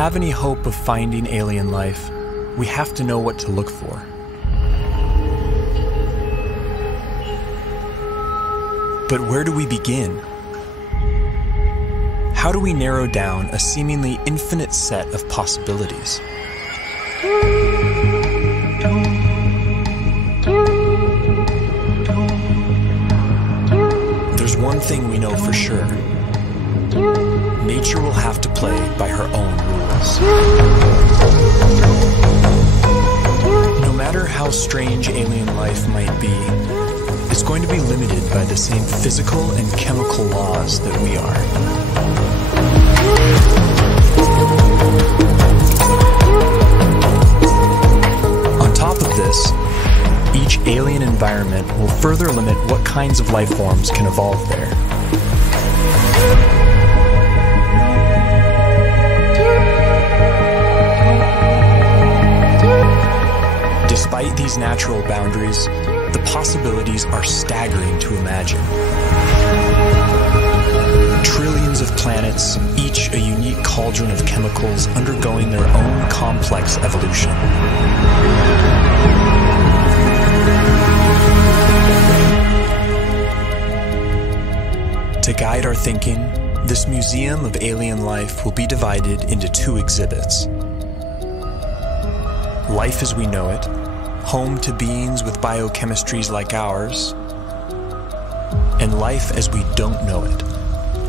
have any hope of finding alien life, we have to know what to look for. But where do we begin? How do we narrow down a seemingly infinite set of possibilities? There's one thing we know for sure. Nature will have to play by her own rules. No matter how strange alien life might be, it's going to be limited by the same physical and chemical laws that we are. On top of this, each alien environment will further limit what kinds of life forms can evolve there. Despite these natural boundaries, the possibilities are staggering to imagine. Trillions of planets, each a unique cauldron of chemicals undergoing their own complex evolution. To guide our thinking, this museum of alien life will be divided into two exhibits. Life as we know it, home to beings with biochemistries like ours, and life as we don't know it,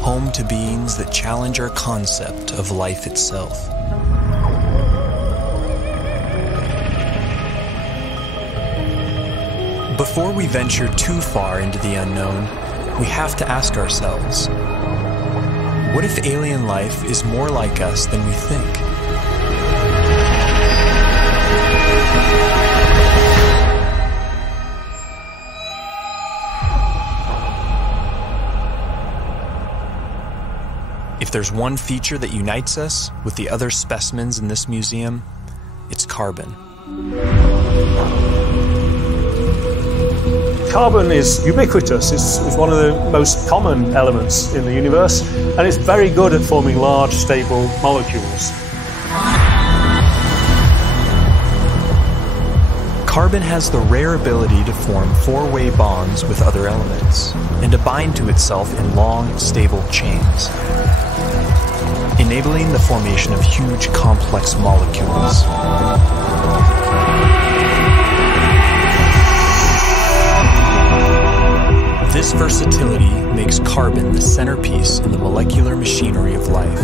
home to beings that challenge our concept of life itself. Before we venture too far into the unknown, we have to ask ourselves, what if alien life is more like us than we think? If there's one feature that unites us with the other specimens in this museum, it's carbon. Carbon is ubiquitous. It's one of the most common elements in the universe, and it's very good at forming large, stable molecules. Carbon has the rare ability to form four-way bonds with other elements and to bind to itself in long, stable chains, enabling the formation of huge, complex molecules. This versatility makes carbon the centerpiece in the molecular machinery of life.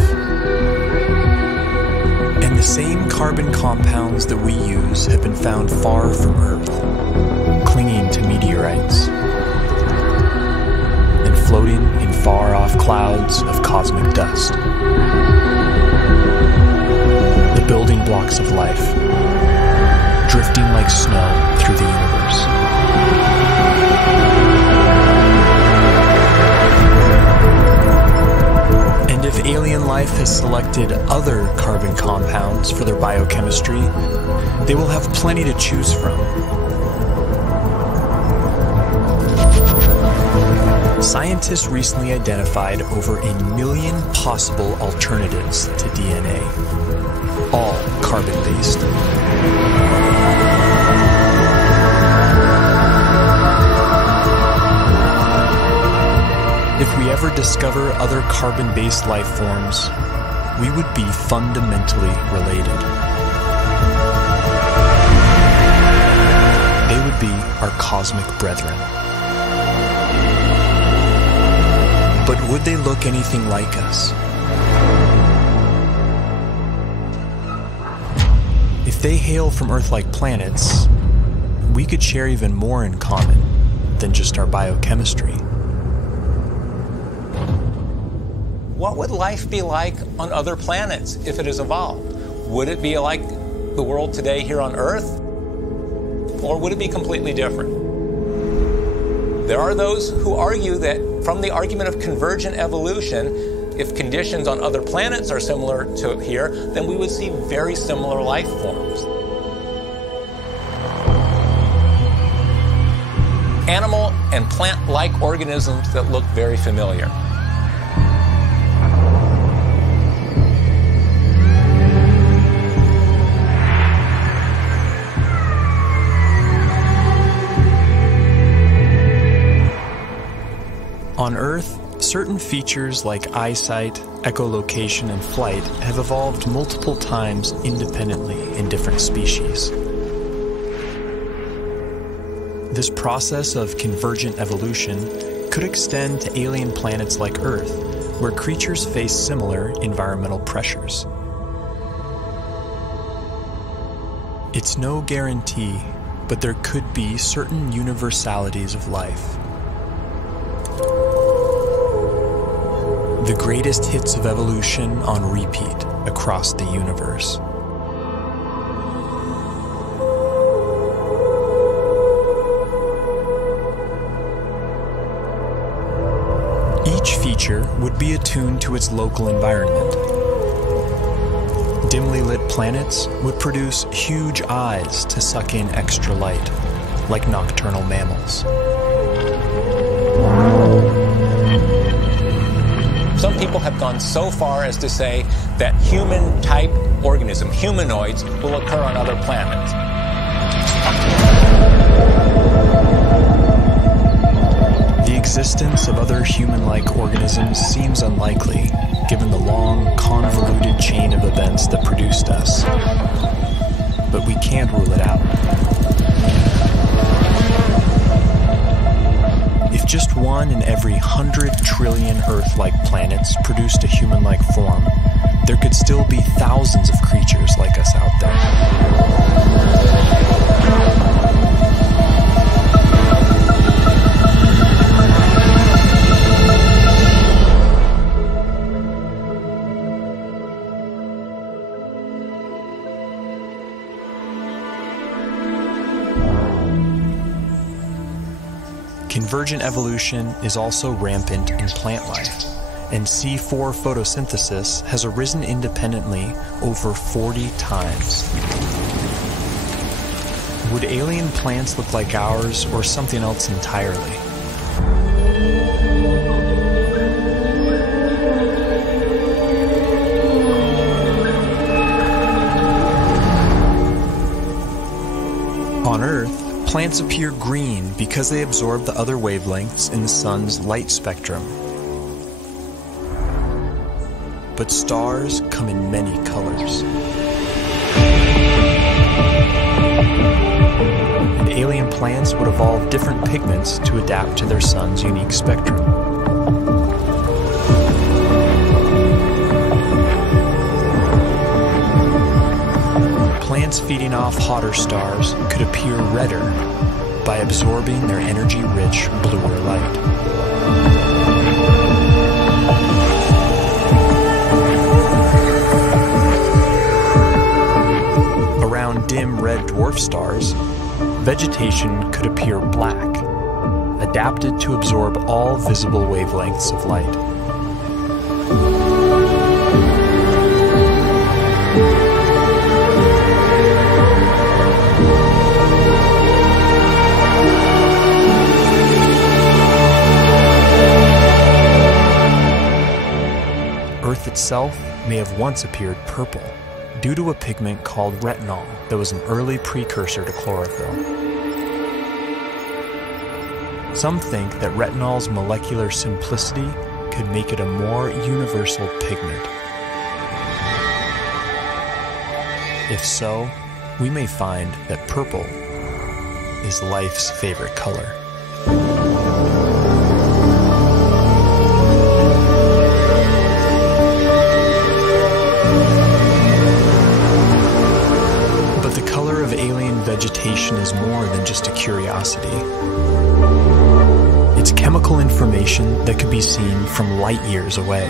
And the same carbon compounds that we use have been found far from Earth, clinging to meteorites and floating in far-off clouds of cosmic dust. The building blocks of life, drifting like snow through the universe. And if alien life has selected other carbon compounds for their biochemistry, they will have plenty to choose from. Scientists recently identified over 1 million possible alternatives to DNA, all carbon-based. If we ever discover other carbon-based life forms, we would be fundamentally related. They would be our cosmic brethren. But would they look anything like us? If they hail from Earth-like planets, we could share even more in common than just our biochemistry. What would life be like on other planets if it has evolved? Would it be like the world today here on Earth? Or would it be completely different? There are those who argue that from the argument of convergent evolution, if conditions on other planets are similar to here, then we would see very similar life forms. Animal and plant-like organisms that look very familiar. Certain features like eyesight, echolocation, and flight have evolved multiple times independently in different species. This process of convergent evolution could extend to alien planets like Earth, where creatures face similar environmental pressures. It's no guarantee, but there could be certain universalities of life. The greatest hits of evolution on repeat across the universe. Each feature would be attuned to its local environment. Dimly lit planets would produce huge eyes to suck in extra light, like nocturnal mammals. Some people have gone so far as to say that human-type organisms, humanoids, will occur on other planets. The existence of other human-like organisms seems unlikely, given the long, convoluted chain of events that produced us. But we can't rule it out. If just one in every 100 trillion Earth-like planets produced a human-like form, there could still be thousands of creatures like us out there. Convergent evolution is also rampant in plant life, and C4 photosynthesis has arisen independently over 40 times. Would alien plants look like ours or something else entirely? On Earth, plants appear green because they absorb the other wavelengths in the sun's light spectrum. But stars come in many colors. And alien plants would evolve different pigments to adapt to their sun's unique spectrum. Plants feeding off hotter stars could appear redder by absorbing their energy-rich bluer light. Around dim red dwarf stars, vegetation could appear black, adapted to absorb all visible wavelengths of light. Earth itself may have once appeared purple due to a pigment called retinol that was an early precursor to chlorophyll. Some think that retinol's molecular simplicity could make it a more universal pigment. If so, we may find that purple is life's favorite color. Vegetation is more than just a curiosity. It's chemical information that could be seen from light years away.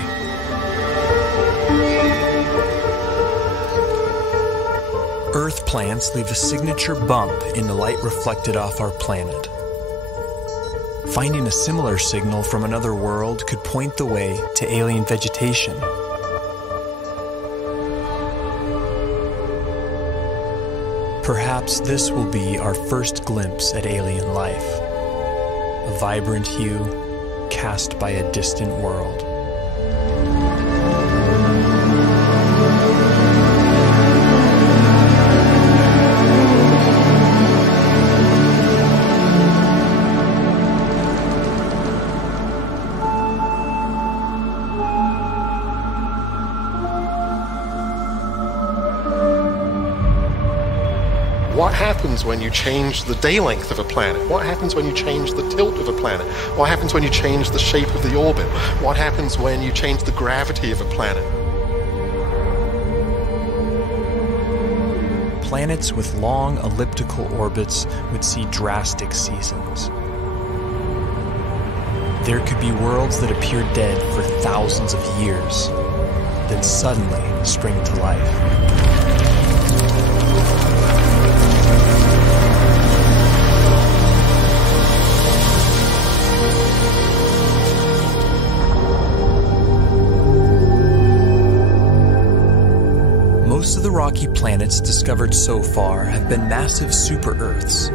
Earth plants leave a signature bump in the light reflected off our planet. Finding a similar signal from another world could point the way to alien vegetation. Perhaps this will be our first glimpse at alien life, a vibrant hue cast by a distant world. What happens when you change the day length of a planet? What happens when you change the tilt of a planet? What happens when you change the shape of the orbit? What happens when you change the gravity of a planet? Planets with long elliptical orbits would see drastic seasons. There could be worlds that appear dead for thousands of years, then suddenly spring to life. Most of the rocky planets discovered so far have been massive super-Earths.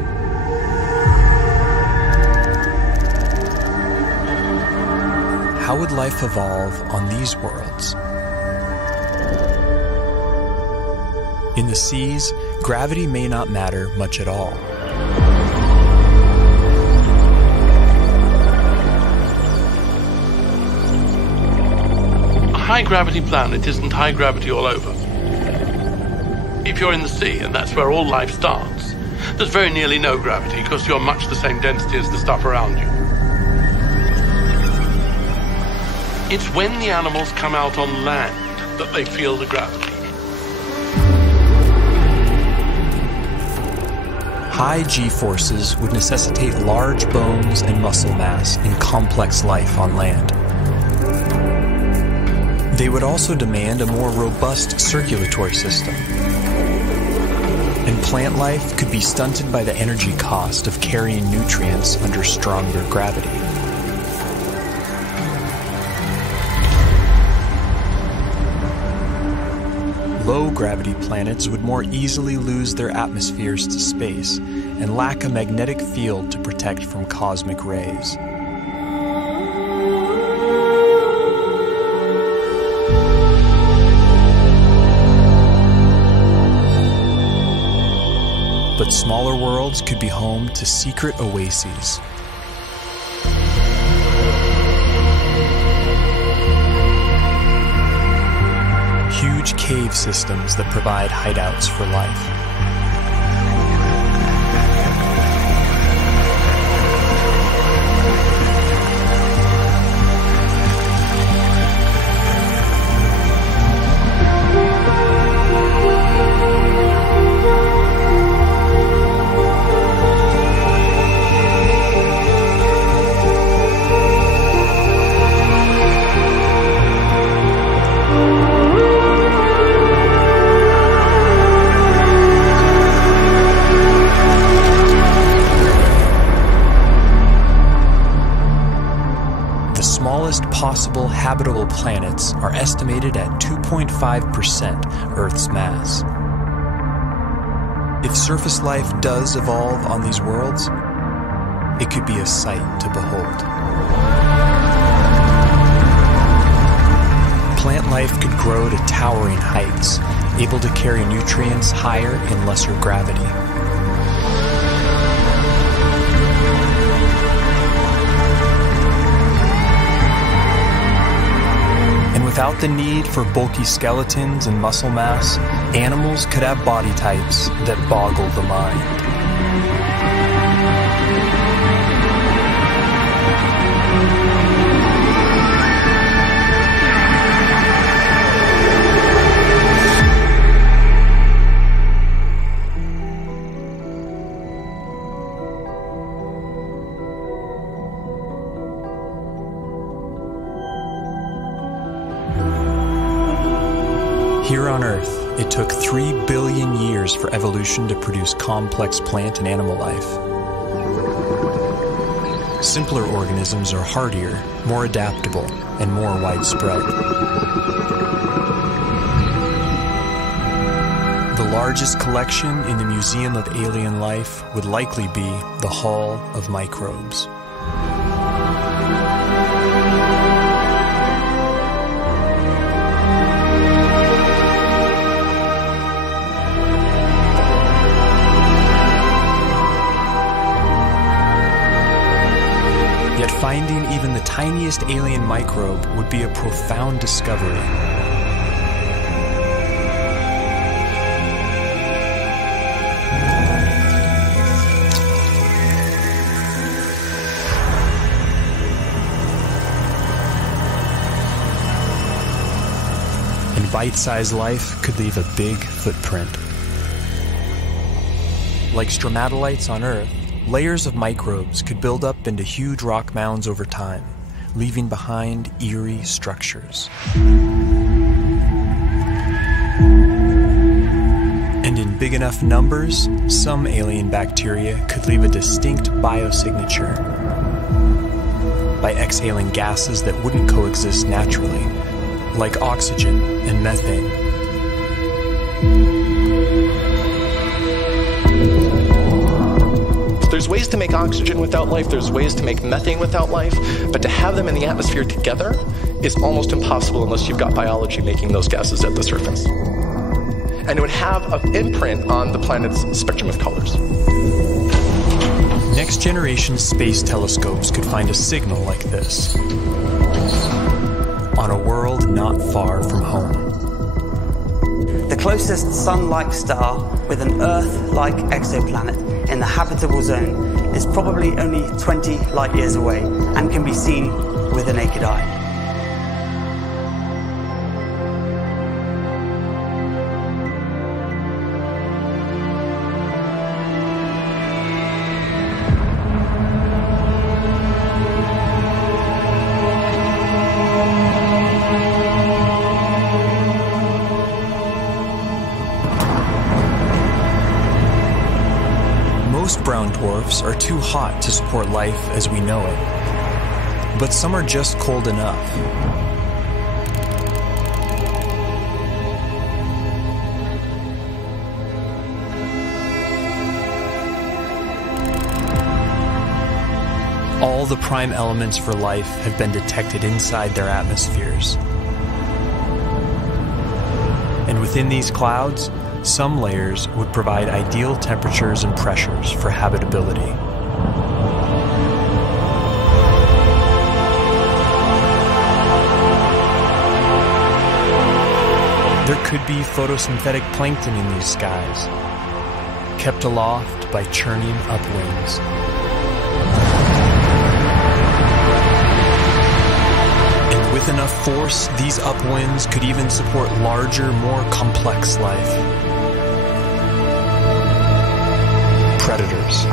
How would life evolve on these worlds? In the seas, gravity may not matter much at all. A high-gravity planet isn't high gravity all over. If you're in the sea, and that's where all life starts, there's very nearly no gravity because you're much the same density as the stuff around you. It's when the animals come out on land that they feel the gravity. High G-forces would necessitate large bones and muscle mass in complex life on land. They would also demand a more robust circulatory system. And plant life could be stunted by the energy cost of carrying nutrients under stronger gravity. Low-gravity planets would more easily lose their atmospheres to space and lack a magnetic field to protect from cosmic rays. But smaller worlds could be home to secret oases. Huge cave systems that provide hideouts for life. Possible habitable planets are estimated at 2.5% Earth's mass. If surface life does evolve on these worlds, it could be a sight to behold. Plant life could grow to towering heights, able to carry nutrients higher in lesser gravity. Without the need for bulky skeletons and muscle mass, animals could have body types that boggle the mind. Here on Earth, it took 3 billion years for evolution to produce complex plant and animal life. Simpler organisms are hardier, more adaptable, and more widespread. The largest collection in the Museum of Alien Life would likely be the Hall of Microbes. Yet finding even the tiniest alien microbe would be a profound discovery. and bite-sized life could leave a big footprint. Like stromatolites on Earth, layers of microbes could build up into huge rock mounds over time, leaving behind eerie structures. And in big enough numbers, some alien bacteria could leave a distinct biosignature by exhaling gases that wouldn't coexist naturally, like oxygen and methane. There's ways to make oxygen without life, there's ways to make methane without life, but to have them in the atmosphere together is almost impossible unless you've got biology making those gases at the surface. And it would have an imprint on the planet's spectrum of colors. Next-generation space telescopes could find a signal like this on a world not far from home. The closest Sun-like star with an Earth-like exoplanet in the habitable zone is probably only 20 light years away and can be seen with the naked eye. Most brown dwarfs are too hot to support life as we know it, but some are just cold enough. All the prime elements for life have been detected inside their atmospheres. And within these clouds, some layers would provide ideal temperatures and pressures for habitability. There could be photosynthetic plankton in these skies, kept aloft by churning upwinds. And with enough force, these upwinds could even support larger, more complex life. Predators.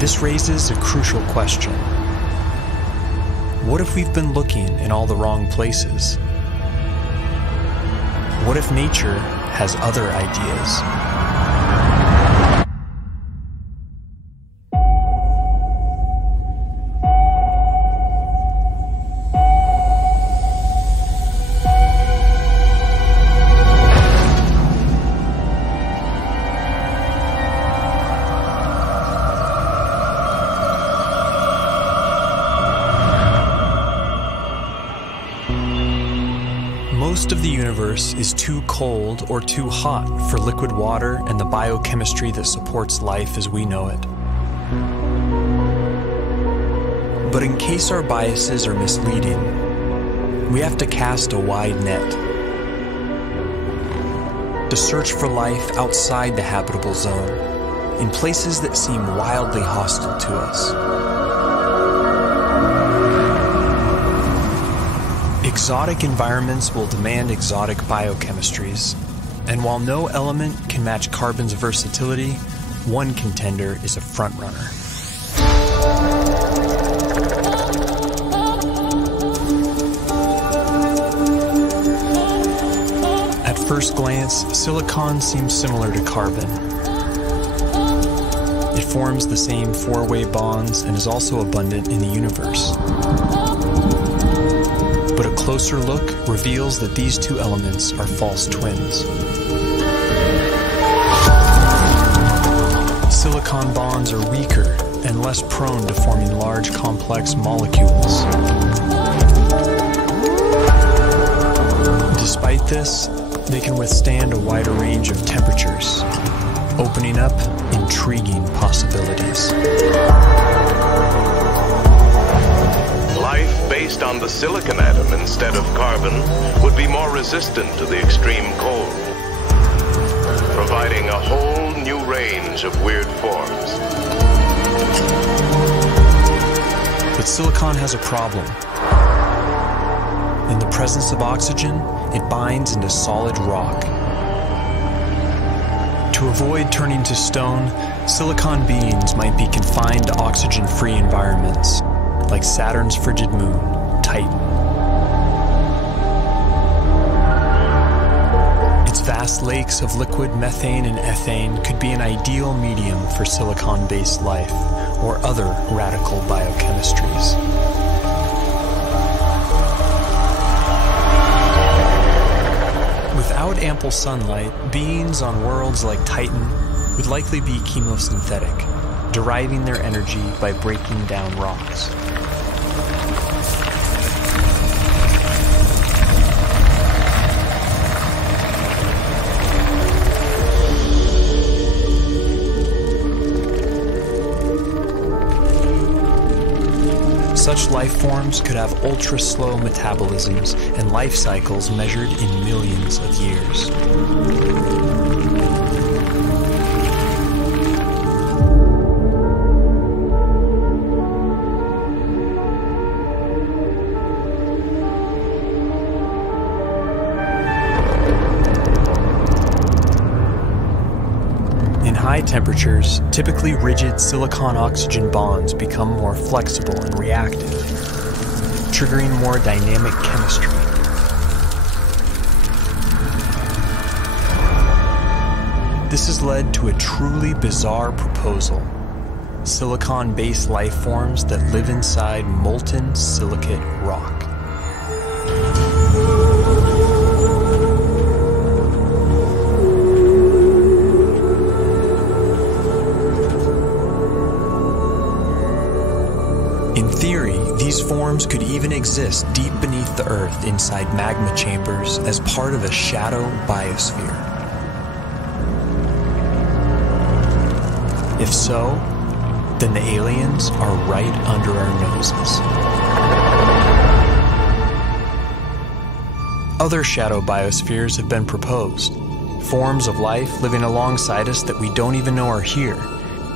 This raises a crucial question. What if we've been looking in all the wrong places? What if nature has other ideas? Most of the universe is too cold or too hot for liquid water and the biochemistry that supports life as we know it. But in case our biases are misleading, we have to cast a wide net to search for life outside the habitable zone, in places that seem wildly hostile to us. Exotic environments will demand exotic biochemistries, and while no element can match carbon's versatility, one contender is a frontrunner. At first glance, silicon seems similar to carbon. It forms the same four-way bonds and is also abundant in the universe. But a closer look reveals that these two elements are false twins. Silicon bonds are weaker and less prone to forming large, complex molecules. Despite this, they can withstand a wider range of temperatures, opening up intriguing possibilities. Life based on the silicon atom instead of carbon would be more resistant to the extreme cold, providing a whole new range of weird forms. But silicon has a problem. In the presence of oxygen, it binds into solid rock. To avoid turning to stone, silicon beings might be confined to oxygen-free environments, like Saturn's frigid moon, Titan. Its vast lakes of liquid methane and ethane could be an ideal medium for silicon-based life or other radical biochemistries. Without ample sunlight, beings on worlds like Titan would likely be chemosynthetic, deriving their energy by breaking down rocks. Such life forms could have ultra-slow metabolisms and life cycles measured in millions of years. High temperatures, typically rigid silicon-oxygen bonds become more flexible and reactive, triggering more dynamic chemistry. This has led to a truly bizarre proposal: silicon-based life forms that live inside molten silicate rock. In theory, these forms could even exist deep beneath the Earth inside magma chambers as part of a shadow biosphere. If so, then the aliens are right under our noses. Other shadow biospheres have been proposed, forms of life living alongside us that we don't even know are here,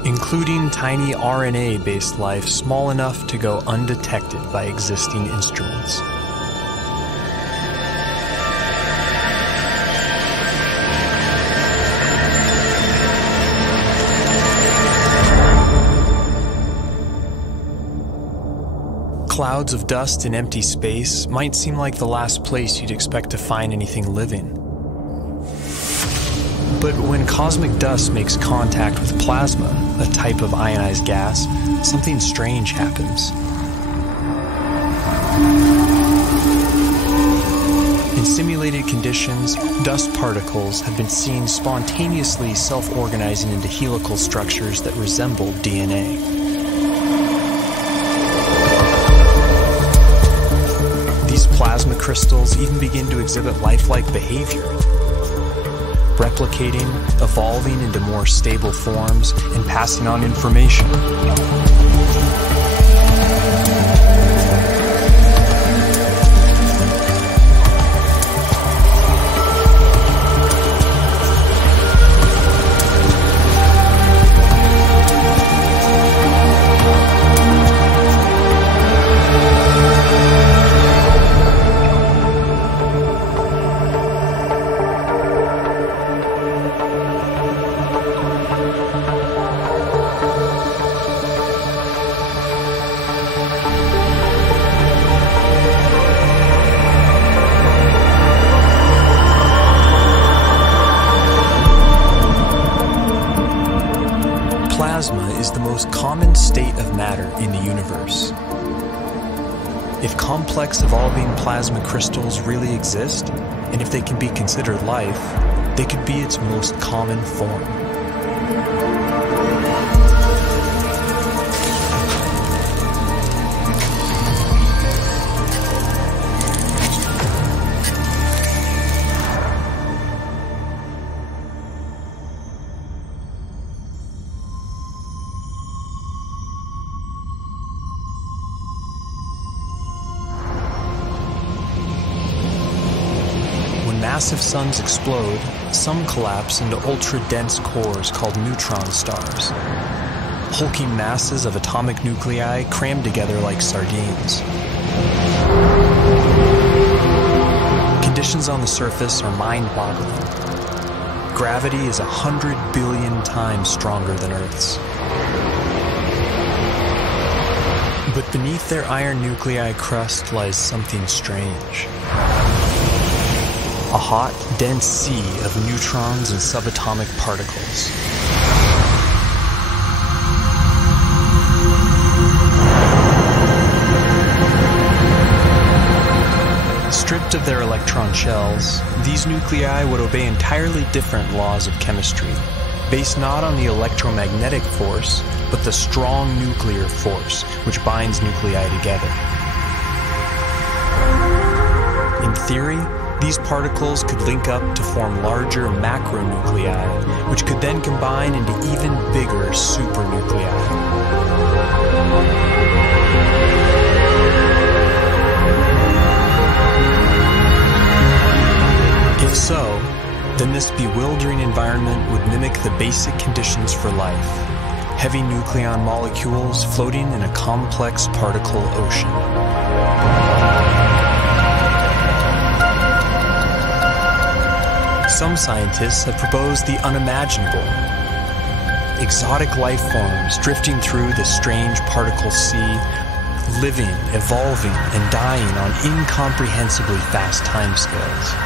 including tiny RNA-based life small enough to go undetected by existing instruments. Clouds of dust in empty space might seem like the last place you'd expect to find anything living. But when cosmic dust makes contact with plasma, a type of ionized gas, something strange happens. In simulated conditions, dust particles have been seen spontaneously self-organizing into helical structures that resemble DNA. These plasma crystals even begin to exhibit lifelike behavior, replicating, evolving into more stable forms, and passing on information. Plasma is the most common state of matter in the universe. If complex evolving plasma crystals really exist, and if they can be considered life, they could be its most common form. massive suns explode, some collapse into ultra-dense cores called neutron stars. Hulking masses of atomic nuclei crammed together like sardines. Conditions on the surface are mind-boggling. Gravity is 100 billion times stronger than Earth's. But beneath their iron nuclei crust lies something strange. A hot, dense sea of neutrons and subatomic particles. Stripped of their electron shells, these nuclei would obey entirely different laws of chemistry, based not on the electromagnetic force, but the strong nuclear force which binds nuclei together. In theory, these particles could link up to form larger macronuclei, which could then combine into even bigger supernuclei. If so, then this bewildering environment would mimic the basic conditions for life: heavy nucleon molecules floating in a complex particle ocean. Some scientists have proposed the unimaginable: exotic life forms drifting through the strange particle sea, living, evolving, and dying on incomprehensibly fast timescales.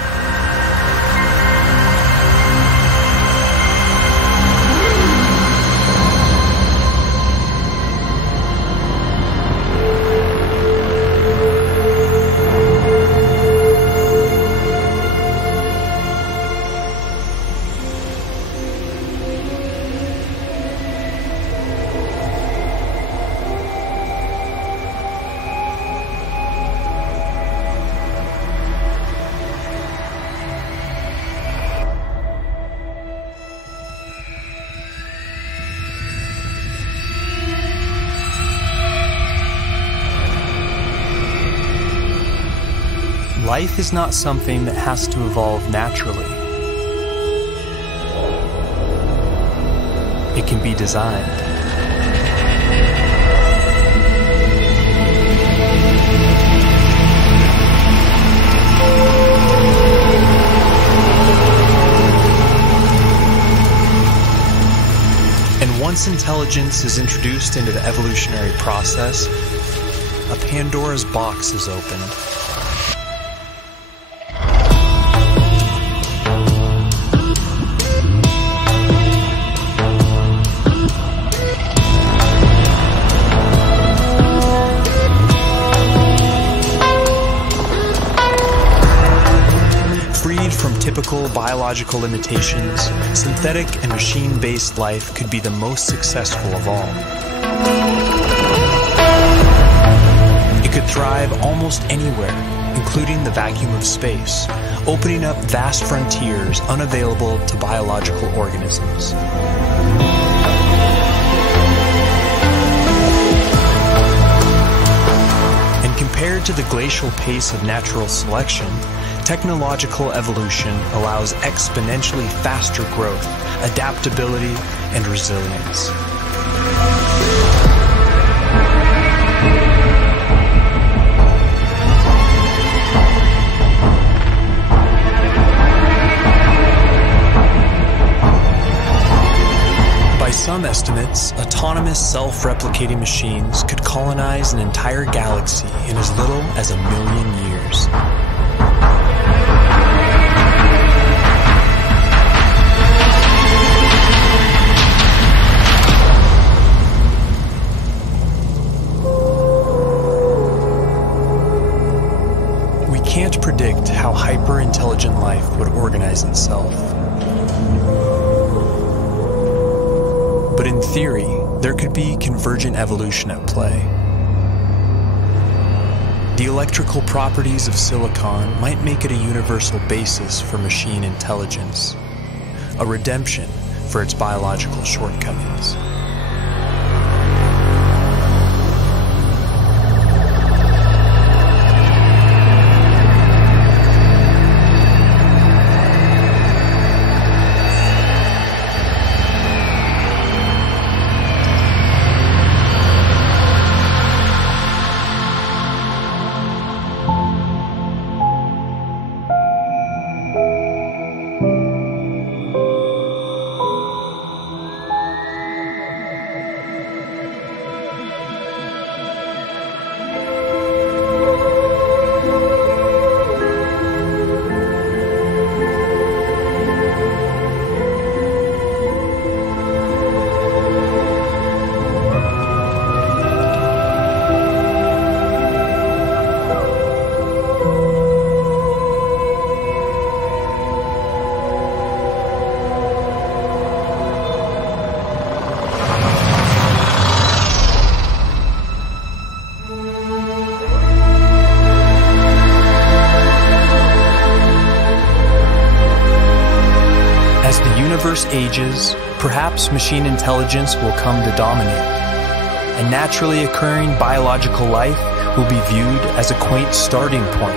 Life is not something that has to evolve naturally. It can be designed. And once intelligence is introduced into the evolutionary process, a Pandora's box is opened. Typical biological limitations, synthetic and machine-based life could be the most successful of all. It could thrive almost anywhere, including the vacuum of space, opening up vast frontiers unavailable to biological organisms. And compared to the glacial pace of natural selection, technological evolution allows exponentially faster growth, adaptability, and resilience. By some estimates, autonomous self-replicating machines could colonize an entire galaxy in as little as 1 million years. Can't predict how hyper-intelligent life would organize itself. But in theory, there could be convergent evolution at play. The electrical properties of silicon might make it a universal basis for machine intelligence, a redemption for its biological shortcomings. universe ages, perhaps machine intelligence will come to dominate, and naturally occurring biological life will be viewed as a quaint starting point.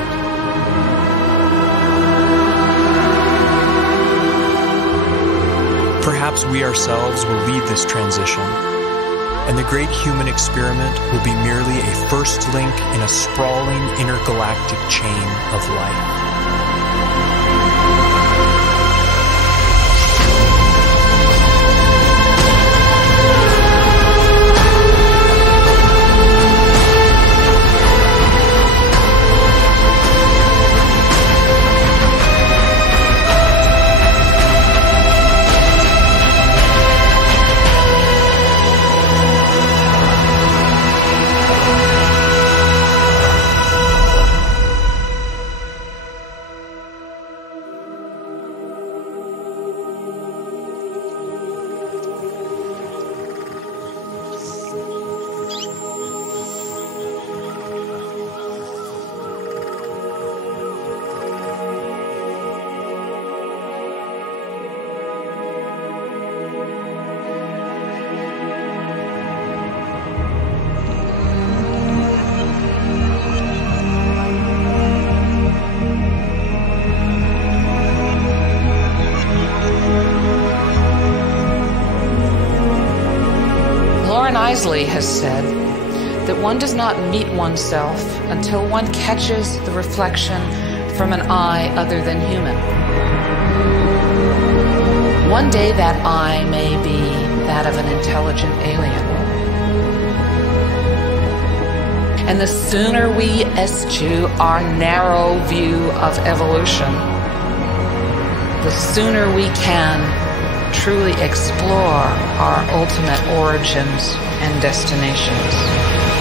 Perhaps we ourselves will lead this transition, and the great human experiment will be merely a first link in a sprawling intergalactic chain of life. Has said that one does not meet oneself until one catches the reflection from an eye other than human. One day that eye may be that of an intelligent alien. And the sooner we eschew our narrow view of evolution, the sooner we can truly explore our ultimate origins and destinations.